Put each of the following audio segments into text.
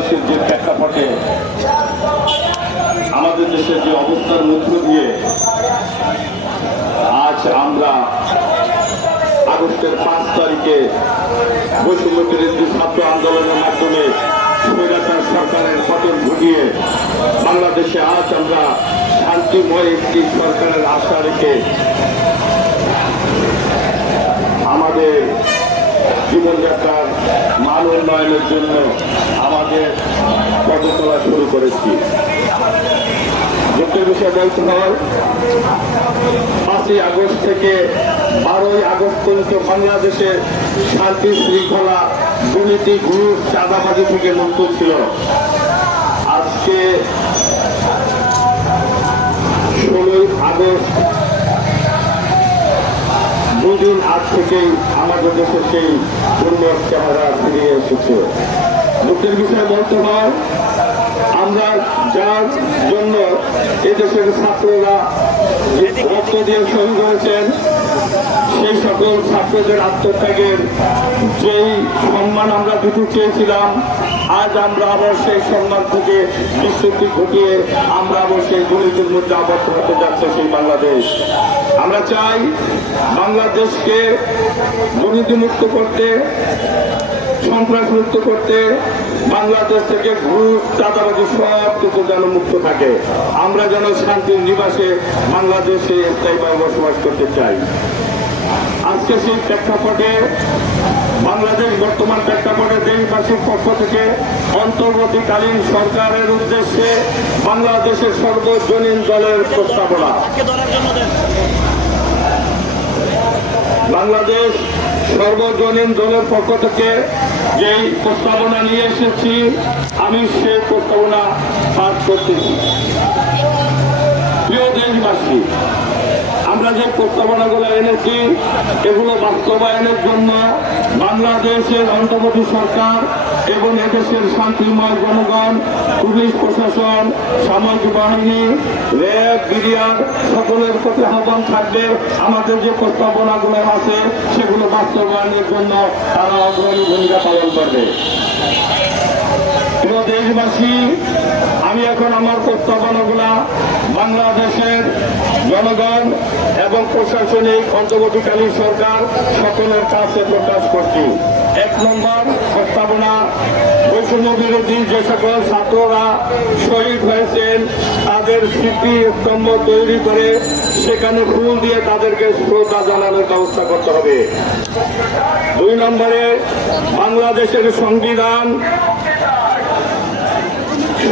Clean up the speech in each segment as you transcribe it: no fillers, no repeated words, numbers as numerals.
বাংলাদেশের যে প্রেক্ষাপটে আমাদের দেশের যে অবস্থার মধ্য দিয়ে আজ আমরা আগস্টের 5 তারিখে বৈষম্য বিরোধী ছাত্র আন্দোলনের মাধ্যমে স্বৈরাচার সরকারের পতন ঘটিয়ে বাংলাদেশে আজ আমরা শান্তিময় একটি সরকারের আশা রেখে আমাদের জীবনযাত্রার মান উন্নয়নের জন্য আমাদের পথ চলা শুরু করেছি। দুঃখের বিষয় বলতে হয় 5ই আগস্ট থেকে 12ই আগস্ট পর্যন্ত বাংলাদেশের শান্তি শৃঙ্খলা দুর্নীতি ঘুষ চাঁদাবাজি থেকে মুক্ত ছিল। আজকে 16ই আগস্ট দুদিন আগ থেকেই আমাদের দেশে সেই সুন্দর চেহারা ফিরে এসেছে। দুঃখের বিষয় বলতে হয় আমরা যার জন্য এদেশের ছাত্ররা রক্ত দিয়ে শহীদ হয়েছেন সেই সকল ছাত্রদের আত্মত্যাগের যেই সম্মান আমরা দিতে চেয়েছিলাম আজ আমরা আবার সেই সম্মান থেকে বিচ্যুতি ঘটিয়ে আমরা আবার সেই দুর্নীতির মধ্যে আবদ্ধ হতে যাচ্ছে সেই বাংলাদেশ। আমরা চাই বাংলাদেশকে দুর্নীতিমুক্ত করতে, সন্ত্রাস মুক্ত করতে, বাংলাদেশ থেকে ঘুষ চাঁদাবাজি সব কিছু যেন মুক্ত থাকে। আমরা যেন শান্তির নিবাসে বাংলাদেশে স্থায়ীভাবে বসবাস করতে চাই। আজকে সেই প্রেক্ষাপটে বাংলাদেশ বর্তমান প্রেক্ষাপটে দেশবাসীর পক্ষ থেকে অন্তর্বর্তীকালীন সরকারের উদ্দেশ্যে বাংলাদেশের সর্বজনীন দলের প্রস্তাবনা। বাংলাদেশ সর্বজনীন দলের পক্ষ থেকে যেই প্রস্তাবনা নিয়ে এসেছি আমি সেই প্রস্তাবনা পাঠ করতেছি। প্রিয় দেশবাসী, আমরা যে প্রস্তাবনাগুলো এনেছি এগুলো বাস্তবায়নের জন্য বাংলাদেশের অন্তর্বর্তী সরকার এবং এদেশের শান্তিময় জনগণ, পুলিশ প্রশাসন, সামরিক বাহিনী, র্যাব, বিডিআর সকলের প্রতি আহ্বান থাকবে আমাদের যে প্রস্তাবনাগুলো আছে সেগুলো বাস্তবায়নের জন্য তারা অগ্রণী ভূমিকা পালন করবে। প্রিয় দেশবাসী, আমি এখন আমার প্রস্তাবনাগুলা বাংলাদেশের জনগণ এবং প্রশাসনিক অন্তর্বর্তীকালীন সরকার সকলের কাছে প্রকাশ করছি। 1 নম্বর প্রস্তাবনা, বৈষম্য বিরোধী যে সকল ছাত্ররা শহীদ হয়েছেন তাদের স্মৃতি স্তম্ভ তৈরি করে সেখানে ফুল দিয়ে তাদেরকে শ্রদ্ধা জানানোর ব্যবস্থা করতে হবে। 2 নম্বরে, বাংলাদেশের সংবিধান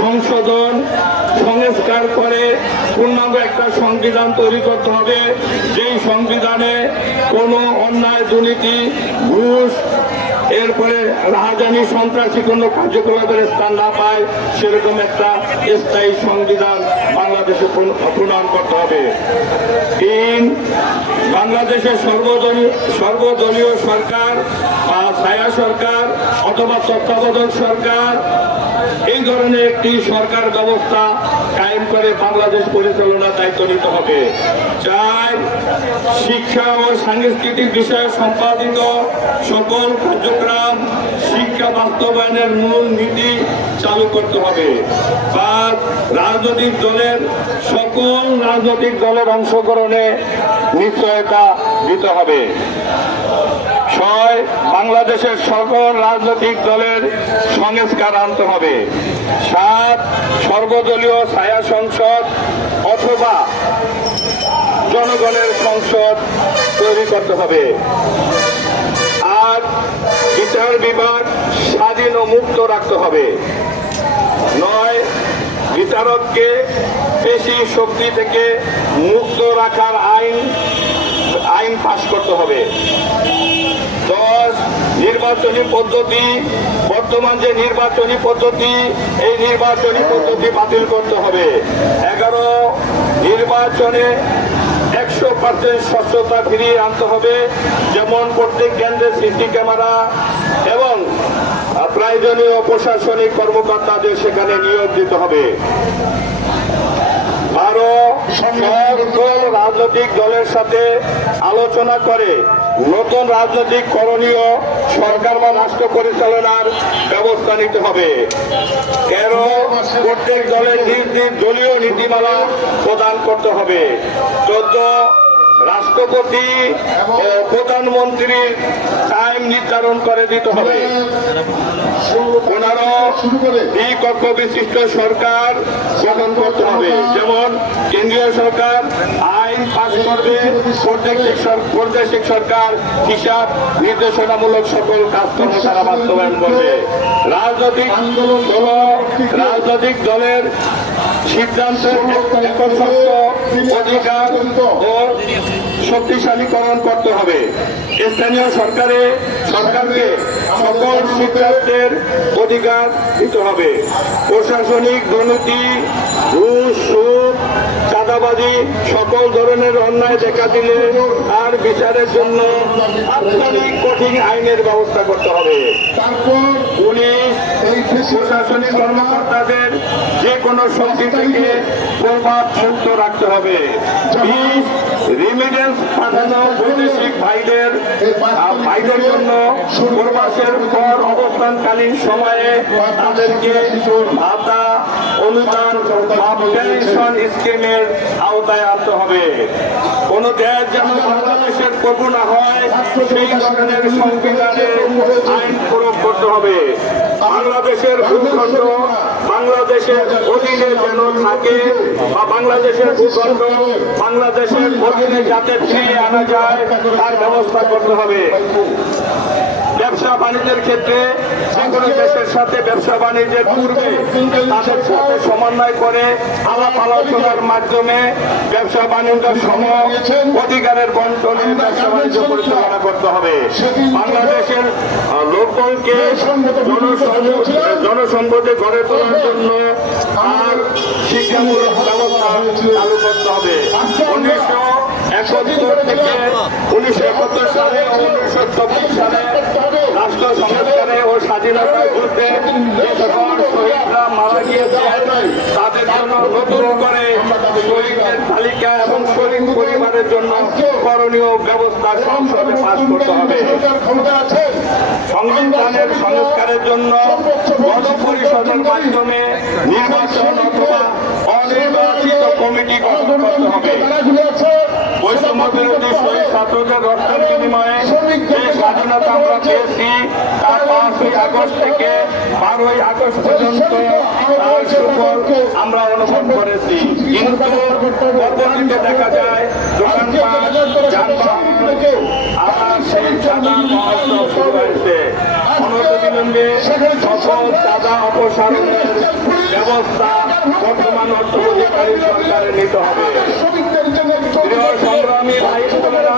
সংশোধন সংস্কার করে পূর্ণাঙ্গ একটা সংবিধান তৈরি করতে হবে, যেই সংবিধানে কোনো অন্যায়, দুর্নীতি, ঘুষ, এরপরে রাহাজানি, সন্ত্রাসী কোনো কার্যকলাপের স্থান না পায় সেরকম একটা স্থায়ী সংবিধান বাংলাদেশে প্রণয়ন করতে হবে। 3, বাংলাদেশের সর্বদলীয় সরকার বা ছায়া সরকার অথবা তত্ত্বাবধায়ক সরকার এই ধরনের একটি সরকার ব্যবস্থা কায়েম করে বাংলাদেশ পরিচালনার দায়িত্ব নিতে হবে। 4, শিক্ষা ও সাংস্কৃতিক বিষয়ে সম্পাদিত সকল কার্যক্রম শিক্ষা বাস্তবায়নের মূল নীতি চালু করতে হবে। 5, সকল রাজনৈতিক দলের অংশগ্রহণে নিশ্চয়তা দিতে হবে। 6, বাংলাদেশের সকল রাজনৈতিক দলের সংস্কার আনতে হবে। 7, সর্বদলীয় ছায়া সংসদ অথবা জনগণের সংসদ তৈরি করতে হবে। 8, বিচার বিভাগ স্বাধীন ও মুক্ত রাখতে হবে। 9, বিচারককে পেশি শক্তি থেকে মুক্ত রাখার আইন পাস করতে হবে। 10, নির্বাচনী পদ্ধতি, বর্তমান যে নির্বাচনী পদ্ধতি এই নির্বাচনী পদ্ধতি বাতিল করতে হবে। 11, নির্বাচনে 100% স্বচ্ছতা ফিরিয়ে আনতে হবে, যেমন প্রত্যেক কেন্দ্রে সিসি ক্যামেরা এবং প্রয়োজনীয় প্রশাসনিক কর্মকর্তাদের সেখানে নিয়োগ দিতে হবে। 12, সকল রাজনৈতিক দলের সাথে আলোচনা করে নতুন রাজনৈতিক করণীয় সরকার বা রাষ্ট্র পরিচালনার ব্যবস্থা নিতে হবে। 13 প্রত্যেক দলের নিজ নিজ দলীয় নীতিমালা প্রদান করতে হবে। 14 রাষ্ট্রপতি ও প্রধানমন্ত্রীর টাইম নির্ধারণ করে দিতে হবে। 15 দ্বিকক্ষ বিশিষ্ট সরকার গঠন করতে হবে, যেমন কেন্দ্রীয় সরকার আইন পাস করবে, প্রাদেশিক সরকার হিসাব নির্দেশনামূলক সকল কাজকর্ম তারা বাস্তবায়ন করবে। রাজনৈতিক দলের সিদ্ধান্তের একচ্ছত্র অধিকার ও শক্তিশালীকরণ করতে হবে। স্থানীয় সরকারকে সকল সিদ্ধান্তের অধিকার দিতে হবে। প্রশাসনিক দুর্নীতি, ঘুষ, সুদ, চাঁদাবাজি সকল ধরনের অন্যায় দেখা দিলে তার বিচারের জন্য আন্তরিক কঠিন আইনের ব্যবস্থা করতে হবে। পুলিশ প্রশাসনিক কর্মকর্তাদের যে কোনো শক্তি থেকে প্রভাব মুক্ত রাখতে হবে। রিমিটেন্স পাঠানো বৈদেশিক ভাইদের জন্য প্রবাসের পর অবস্থানকালীন সময়ে তাদেরকে ভাতা, অনুদান বা পেনশন স্কিমের আওতায় আনতে হবে। কোন দেশ যেন বাংলাদেশের কপু না হয় সেই ধরনের সংবিধানে আইন প্রয়োগ করতে হবে। বাংলাদেশের ভূখণ্ড বাংলাদেশের অধীনে যেন থাকে বা বাংলাদেশের ভূখণ্ড বাংলাদেশের অধীনে যাতে ফিরিয়ে আনা যায় তার ব্যবস্থা করতে হবে। ব্যবসা বাণিজ্যের ক্ষেত্রে যে কোনো দেশের সাথে ব্যবসা বাণিজ্যের পূর্বে তাদের সাথে সমন্বয় করে আলাপ আলোচনার মাধ্যমে ব্যবসা বাণিজ্যের অধিকারের বন্টনে ব্যবসা বাণিজ্য পরিচালনা করতে হবে। বাংলাদেশের লোকবলকে জনসম্পদে গড়ে তোলার জন্য আর শিক্ষামূলক ব্যবস্থা চালু করতে হবে। 1971 থেকে 1971 সালে ও 1926 সালে রাষ্ট্র সংস্কারে ও স্বাধীনতার যুদ্ধে যে সকল শহীদরা মারা গিয়েছেন তাদের জন্য নতুন করে শহীদের তালিকা এবং শহীদ পরিবারের জন্য করণীয় ব্যবস্থা সংসদে পাস করতে হবে। সংবিধানের সংস্কারের জন্য গণপরিষদের মাধ্যমে নির্বাচন অথবা অনির্বাচিত কমিটি গঠন করতে হবে। বৈষম্য বিরোধী শহীদ ছাত্রদের রক্তের বিনিময়ে যে স্বাধীনতা আমরা পেয়েছি তার 5ই আগস্ট থেকে 12ই আগস্ট পর্যন্ত তার সুফল আমরা অনুভব করেছি। কিন্তু অপরদিকে দেখা যায় দোকানপাট, যানবাহন আবার সেই চাঁদার মহোৎসব শুরু হয়েছে। অনতিবিলম্বে সকল চাঁদা অপসারণের ব্যবস্থা বর্তমান অর্থমন্ত্রী সরকারের নিতে হবে। প্রিয় সংগ্রামী ভাই বোনেরা,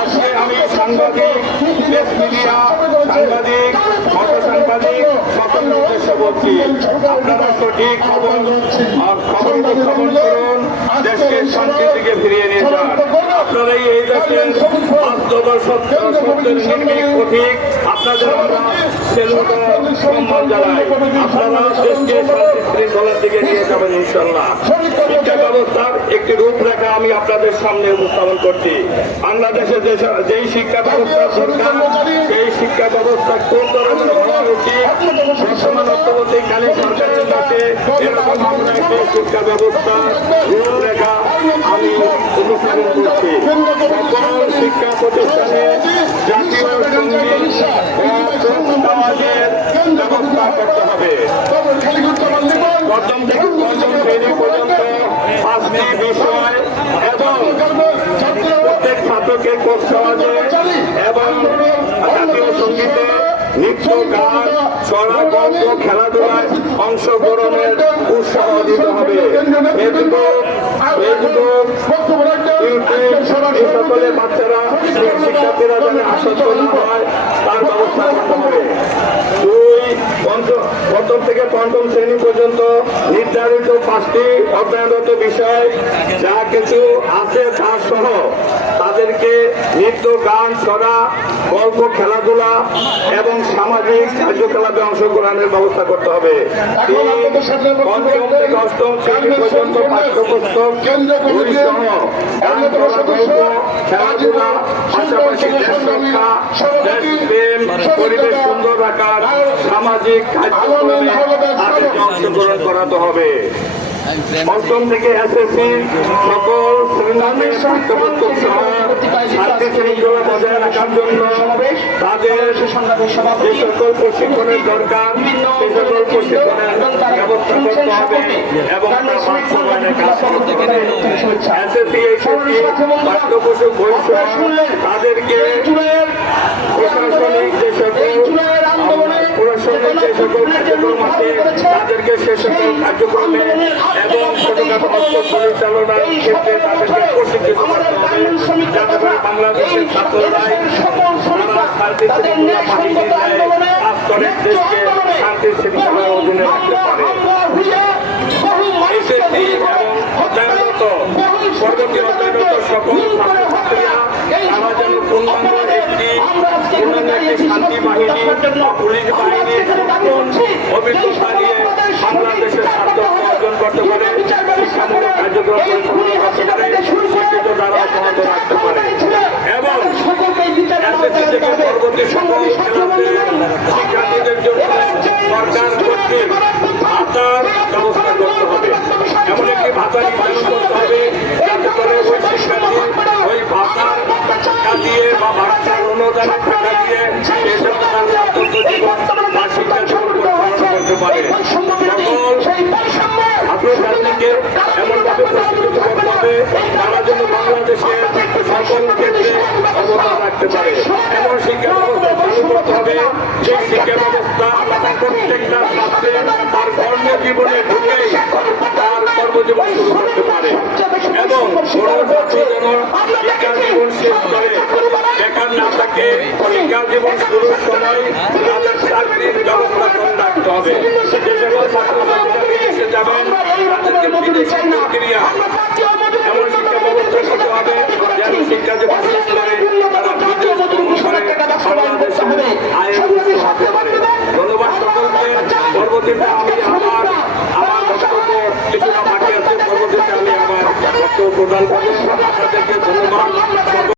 আজকে আমি সাংবাদিক, প্রেস মিডিয়া, সাংবাদিক, ফটোসাংবাদিক সকলের উদ্দেশ্যে বলছি, আপনারা সঠিক খবর উপস্থাপন করুন, দেশকে শান্তির দিকে ফিরিয়ে নিয়ে যান। আপনারাই এই দেশের বাস্তব সত্যের নির্ভীক প্রতীক। আপনাদের আমরা সেলুট সম্মান জানাই। আপনারা দেশকে শান্তি শৃঙ্খলার দিকে নিয়ে যাবেন ইনশাল্লাহ। শিক্ষা ব্যবস্থার একটি রূপরেখা আমি আপনাদের সামনে উপস্থাপন করছি। বাংলাদেশে যেই শিক্ষা ব্যবস্থা দরকার সেই শিক্ষা ব্যবস্থা কোন ধরনের হওয়া উচিত, বর্তমান অর্থনৈতিককালীন সরকারের কাছে এরকম আমরা একটি শিক্ষা ব্যবস্থা রূপরেখা আমি উপস্থাপন করছি। সকল শিক্ষা প্রতিষ্ঠানে জাতীয় সঙ্গীত সমাজের ব্যবস্থা করতে হবে। প্রথম থেকে পঞ্চম শ্রেণী পর্যন্ত 5টি বিষয় এবং প্রত্যেক ছাত্রকে কোর্স সমাজে এবং জাতীয় সঙ্গীতে নৃত্য, গান, ছড়া, গল্প, খেলাধুলায় অংশগ্রহণের উৎসাহ দিতে হবে। এই সকলে বাচ্চারা শিক্ষার্থীরা যেন আসক্ত না হয় তার ব্যবস্থা করতে হবে। প্রথম থেকে পঞ্চম শ্রেণী পর্যন্ত নির্ধারিত 5টি অধ্যয়নরত বিষয় যা কিছু আছে তা সহ তাদেরকে নৃত্য, গান, ছড়া, গল্প, খেলাধুলা এবং সামাজিক কার্যকলাপে অংশগ্রহণের ব্যবস্থা করতে হবে। পঞ্চম থেকে অষ্টম শ্রেণী পর্যন্ত পাঠ্যপুস্তক বই সহ গান, ছড়া, গল্প, খেলাধুলা, পাশাপাশি দেশ রক্ষা, দেশপ্রেম, পরিবেশ সুন্দর রাখার সামাজিক কার্যক্রমে তাদেরকে অংশগ্রহণ করাতে হবে। অষ্টম থেকে এসএসসি সকল শ্রেণীতে পাঠ্যপুস্তক সহ শান্তি শৃঙ্খলা বজায় রাখার জন্য তাদের যে সকল প্রশিক্ষণের দরকার সেই সকল প্রশিক্ষণের ব্যবস্থা করতে হবে এবং বাস্তবায়নে কাজ করতে হবে। এসএসসি, এইচএসসি পাঠ্যপুস্তক বই সহ তাদেরকে প্রশাসনিক যে সকল কার্যক্রম আছে তাদেরকে সে সকল কার্যক্রমে এবং ছোটখাটো অস্ত্র পরিচালনার ক্ষেত্রে তাদেরকে প্রশিক্ষিত করতে হবে, যাতে করে বাংলাদেশের ছাত্ররাই শান্তি শৃঙ্খলা বাহিনী কাজ করে দেশকে শান্তি শৃঙ্খলার অধীনে রাখতে পারে। এসএসসি এবং অধ্যয়নরত পরবর্তী অধ্যয়নরত সকল ছাত্রছাত্রীরা তারা যেন পূর্ণাঙ্গ একটি শান্তি বাহিনী বা পুলিশ বাহিনীর অভিজ্ঞতা নিয়ে বাংলাদেশের স্বার্থকে অর্জন করতে পারে, শিক্ষামূলক কার্যক্রম পরিচালনা করতে পারে, শিক্ষিত দ্বারা অব্যাহত রাখতে পারে এবং এসএসসি থেকে পরবর্তী সকল ক্লাসে শিক্ষার্থীদের জন্য সরকার কর্তৃক ভাতার ব্যবস্থা করতে হবে। এমন একটি ভাতা নির্ধারণ করতে হবে যাতে করে ওই শিক্ষার্থী ওই ভাতার টাকা দিয়ে বা ভাতার অনুদানের টাকা দিয়ে সে সকল তার ছাত্র জীবন বা শিক্ষা জীবন পরিচালনা করতে পারে। সকল ছাত্রছাত্রীকে এমনভাবে প্রস্তুত করতে হবে তারা যেন বাংলাদেশের সকল ক্ষেত্রে অবদান রাখতে পারে। এমন শিক্ষা ব্যবস্থা চালু করতে হবে যে শিক্ষা ব্যবস্থা প্রত্যেকটা ছাত্রে তার কর্মজীবনে ঢুকেই তার কর্মজীবন শুরু করতে পারে এবং কোনো ছাত্র যেন শিক্ষা জীবন শেষ করে বেকার না থাকে। শিক্ষা জীবন শুরুর সময় তাদের চাকরির ব্যবস্থা করে রাখতে হবে। যে সকল ছাত্রছাত্রীরা বিদেশে যাবেন তাদেরকে বিদেশি প্রক্রিয়া এমন শিক্ষা ব্যবস্থা করতে হবে যেন শিক্ষা জীবন শেষ করে তারা বিদেশ ভ্রমণ করে বাংলাদেশে আয়ের উৎস হতে পারে। ধন্যবাদ সকলকে। পরবর্তীতে আমি আমার বক্তব্য কিছুটা বাকি আছে, পরবর্তীতে আমি আমার বক্তব্য প্রদান করবো। আপনাদেরকে ধন্যবাদ।